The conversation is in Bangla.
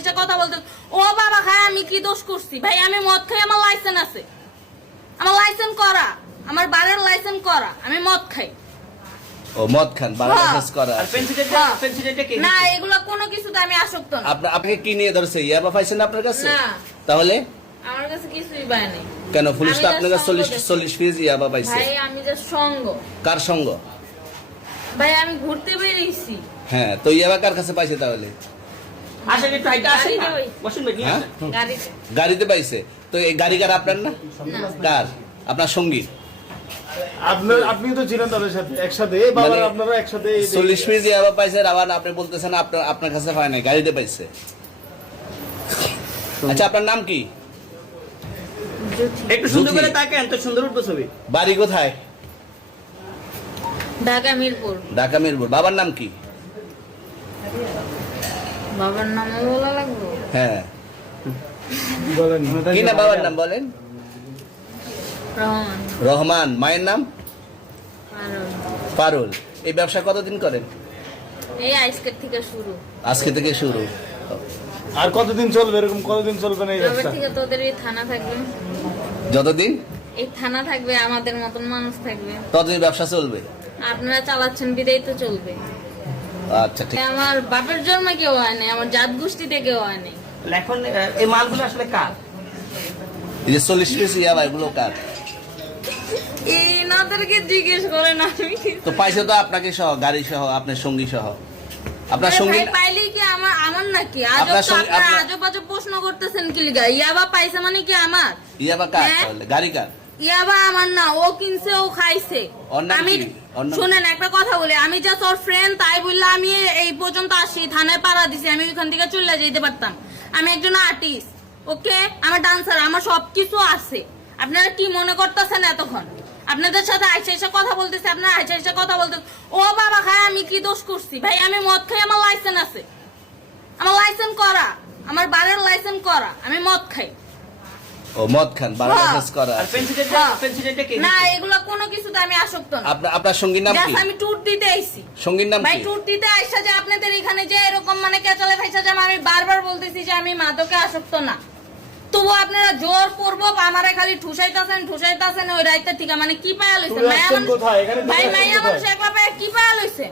এসে কথা বলতে, ও বাবা খায় আমি কি দোষ করছি? ভাই আমি মদ খাই, আমার লাইসেন্স আছে, আমার লাইসেন্স করা, আমার বারের লাইসেন্স করা, আমি মদ খাই। ও মদ খান, বারের লাইসেন্স করা আছে। না এগুলো কোনো কিছুতে আমি আসক্ত না। আপনাকে কি নিয়ে ধরছে? ইয়াবা পাইছেন আপনার কাছে? না তাহলে আমার কাছে কিছুই পায় নাই। কেন পুলিশ তো আপনার কাছে 40 পিস ইয়াবা পাইছে? ভাই আমি যে সঙ্গ। কার সঙ্গ? ভাই আমি ঘুরতে বেরিয়েছি। হ্যাঁ, তো ইয়াবা কার কাছে পাইছে তাহলে? গাড়িতে পাইছে। তো এই গাড়ি কার? আপনার না? কার? আপনার সঙ্গী? আপনি তো ছিলেন তাদের সাথে একসাথে, আপনারা একসাথে 40 পিস ইয়াবা পাইছে, আবার আপনি বলতেছেন আপনার কাছে পায় নাই, গাড়িতে পাইছে। আচ্ছা আপনার নাম কি? একটু সুন্দর করে তাকান তো, সুন্দর উঠবে ছবি। বাড়ি কোথায়? ঢাকা মিরপুর। ঢাকা মিরপুর। বাবার নাম কি? বাবার নাম বলা লাগবে? হ্যাঁ, বলেন কি না বাবার নাম বলেন? রহমান। রহমান। মায়ের নাম? পারুল। এই ব্যবসা কতদিন করেন? এই আজকের থেকে শুরু। আজকে থেকে শুরু। আর কতদিন চলবে? এরকম কতদিন চলবে না এই তবে ব্যবসা? থেকে তোদের এই থানা থাকবে, যতদিন এই থানা থাকবে, আমাদের মতন মানুষ থাকবে, ততদিন ব্যবসা চলবে। আপনারা চালাচ্ছেন বিদায় তো চলবে। আচ্ছা ঠিক। আমার বাপের জন্মে কেউ হয় নাই, আমার জাত গোষ্ঠীতে কেউ হয় নাই। এখন এই মালগুলো আসলে কার? এই যে 40 পিস ইয়াবা, এগুলো কার? এনাদেরকে জিজ্ঞেস করেন, আমি তো পাইছে তো আপনাকে সহ, গাড়ি সহ, আপনার সঙ্গী সহ। আপনার সঙ্গী পাইলেই কি আমার নাকি? আপনার সঙ্গী- আপনারা আপনার- আজব আজব প্রশ্ন করতেছেন কি লিগা? ইয়াবা পাইছে মানে কি আমার? ইয়াবা কার হ্যাঁ? তাহলে? গাড়ি কার? ইয়াবা আমার না, ও কিনছে, ও খাইছে। ওর নাম আমি কি? ওর নাম- শুনেন একটা কথা বলি, আমি জাস্ট ওর ফ্রেন্ড, তাই বললে আমি এই পর্যন্ত আসি, থানায় পাড়া দিছি, আমি ওইখান থেকে চলে যেতে পারতাম। আমি একজন আর্টিস্ট, ওকে, আমার ডান্সার, আমার সবকিছু আছে। আপনারা কি মনে করতেছেন এতক্ষণ? আপনাদের সাথে আইসা এসে কথা বলতেছে, আপনারা আইসা এসে কথা বলতেছে, ও বাবা খায় আমি কি দোষ করছি? ভাই আমি মদ খাই, আমার লাইসেন্স আছে, আমার লাইসেন্স করা, আমার বারের লাইসেন্স করা, আমি মদ খাই। ও মদ খান, বারের লাইসেন্স করা আর আছে। পেন্সিলটা কে? না এগুলো কোনো কিছুতে আমি আসক্ত না। আপনার সঙ্গীর নাম কি? Just আমি ট্যুর দিতে আইছি। সঙ্গীর নাম ভাই কি? ট্যুর দিতে আইসা যে আপনাদের এখানে যে এরকম মানে কেচালে খাইছা যে আমি বারবার বলতেছি যে আমি মাদকে আসক্ত না, তবু আপনারা জোর পূর্ব আমারে খালি ঠুসাইতাছেন ওই রাইতে ঠিক মানে কি পায়া লইছে? তুই আসছেন কোথায়? এখানে ভাই তুই আসছেন মাইয়া কোথায়? মানুষ একলা পায়া কি পায়া লইছে?